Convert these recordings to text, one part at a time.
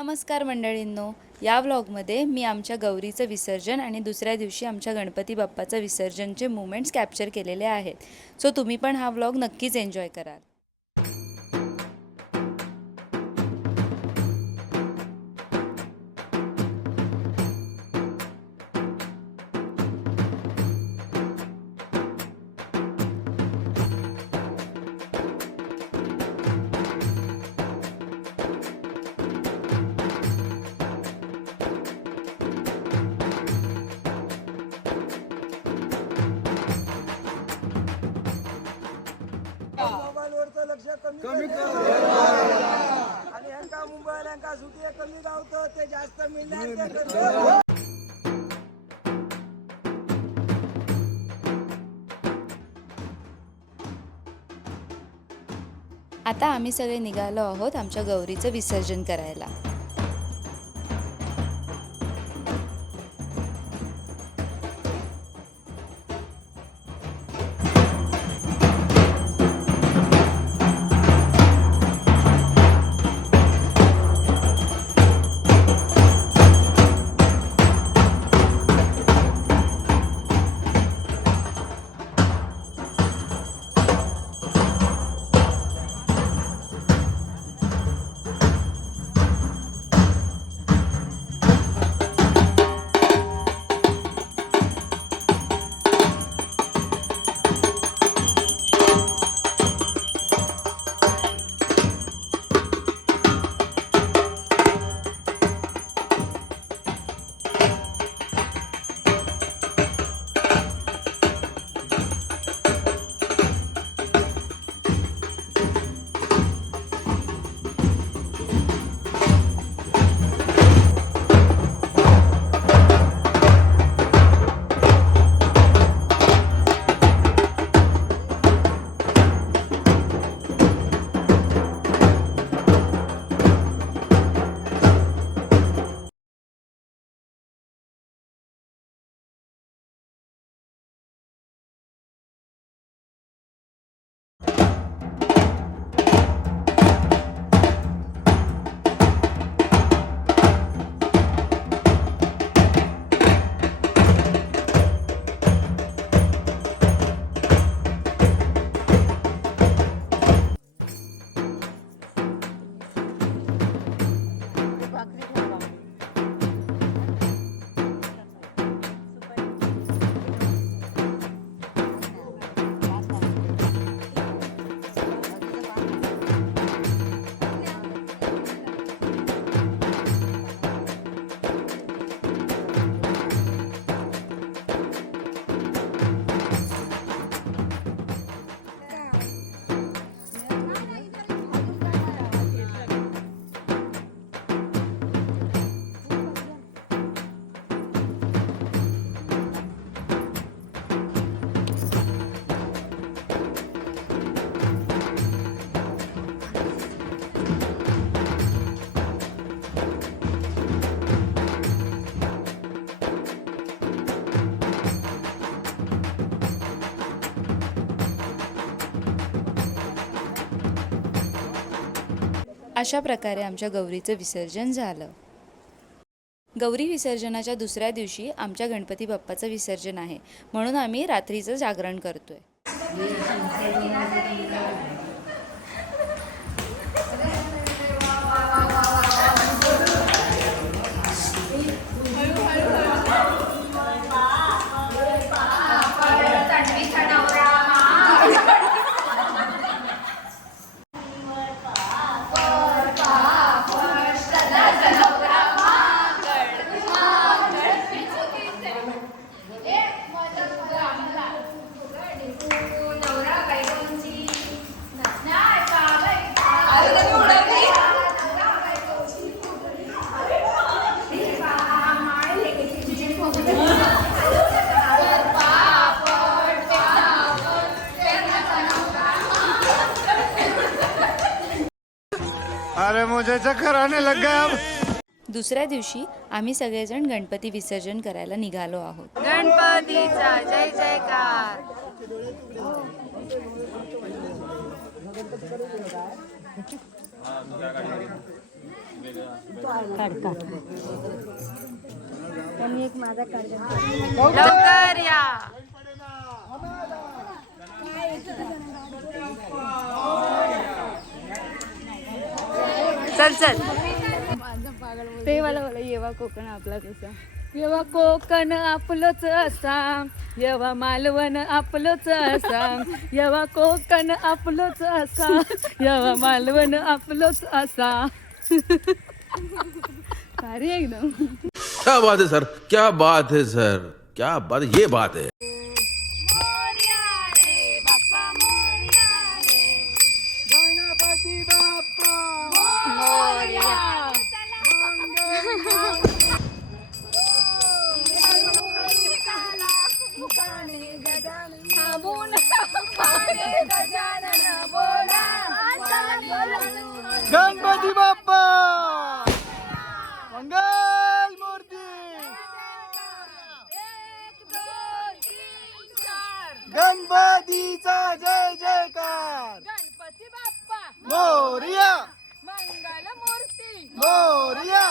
नमस्कार मंडळींनो. या व्लॉगमध्ये मी आमच्या गौरीचं विसर्जन आणि दुसऱ्या दिवशी आमच्या गणपती बाप्पाचं विसर्जनचे मुमेंट्स कॅप्चर केलेले आहेत. सो तुम्ही पण हा व्लॉग नक्कीच एन्जॉय कराल. कमी आणि ह्यांका मोबाईल सुटी कमी गावतं ते जास्त मिळणार ते आता आम्ही सगळे निघालो आहोत आमच्या गौरीचं विसर्जन करायला. अशा प्रकारे आमच्या गौरीचं विसर्जन झालं. गौरी विसर्जनाच्या दुसऱ्या दिवशी आमच्या गणपती बाप्पाचं विसर्जन आहे. म्हणून आम्ही रात्रीचं जागरण करतोय. लग गया दुसऱ्या दिवशी आम्ही सगळेजण गणपती विसर्जन करायला निघालो आहोत. गणपतीचा जय जयकार. लवकर या. चल चल। ते मला मला येवा कोकण आपलाच असा येवा कोकण आपलंच असा येवा मालवण आपलंच असा येवा कोकण आपलंच असा येवा मालवण आपलंच असा. भारी एकदम. क्या बात है सर? क्या बात है सर? क्या बात ये बात है। गणपती बाप्पा! मंगल मूर्ती! गणपतीचा जय जयकार! गणपती बाप्पा! मोरिया! मंगल मूर्ती! मोरिया!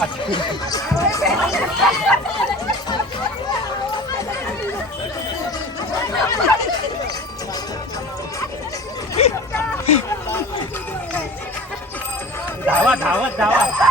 다 와, 다 와, 다 와.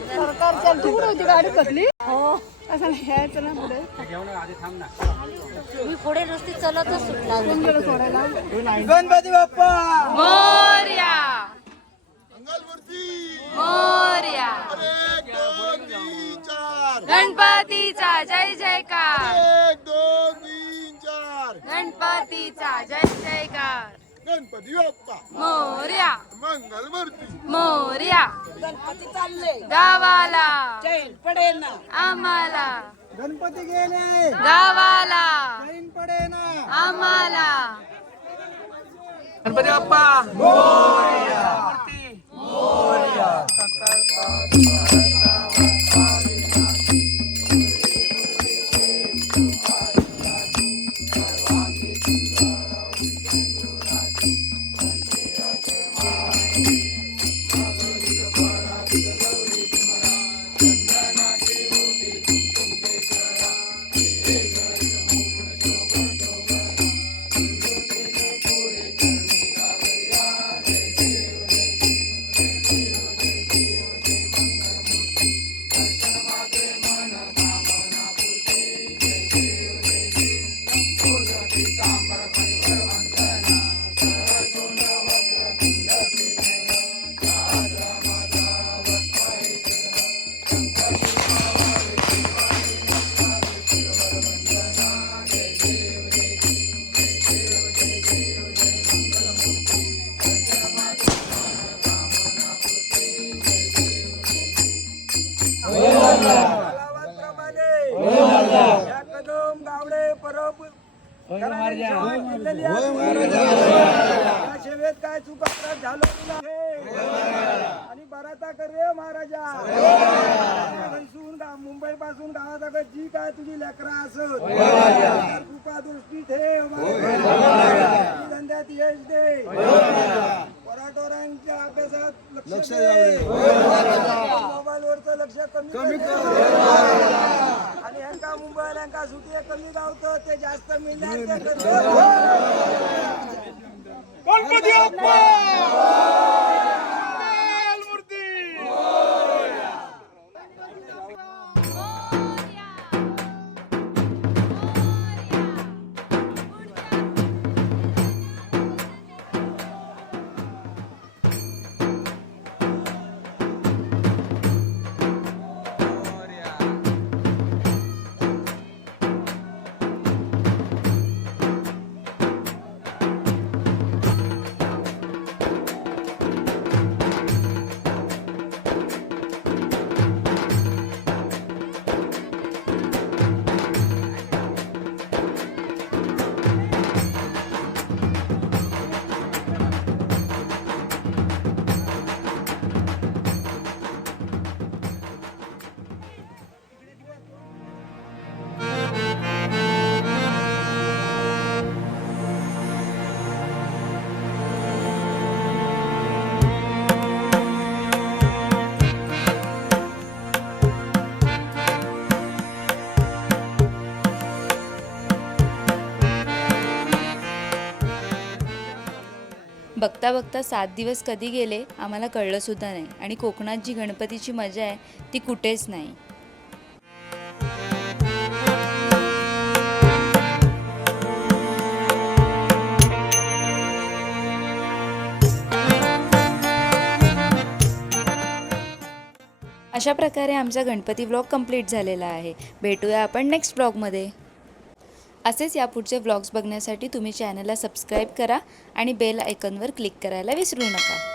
कुठे होती गाडी कसली? हो. असं नाही यायचं ना पुढे. मी पुढे नुसती चलतच सुटला कोण गेलं सोडायला? गणपती बाप्पा! मोर्या! मोर्या! गणपतीचा जय जयकार! गणपतीचा जय जयकार! गणपती बाप्पा! मोर्या! मंगल मूर्ती मोर्या! गणपती चालले. गावाला. चैन पडे ना आम्हाला. गणपती गेले. गावाला. चैन पडे ना आम्हाला. गणपती बाप्पा. बराता कर रे महाराजा. मुंबई पासून गावात जी काय तुझी लेकरा असत. कृपा दृष्टी ठेव धंद्यात यश दे. पराटोरांच्या अभ्यासात लक्ष दे. मोबाईल वरचं लक्ष कमी कर आणि ह्यांका मुंबईला ह्यांका सुटी कमी गावतं ते जास्त मिळणार ते कर गणपती बघता बघता सात दिवस कधी गेले आम्हाला कळलंसुद्धा नाही. आणि कोकणात जी गणपतीची मजा आहे ती कुठेच नाही. अशा प्रकारे आमचा गणपती ब्लॉग कंप्लीट झालेला आहे. भेटूया आपण नेक्स्ट ब्लॉगमध्ये. असेच यापुढचे व्लॉग्स बघण्यासाठी तुम्ही चॅनलला सबस्क्राईब करा आणि बेल आयकॉनवर क्लिक करायला विसरू नका.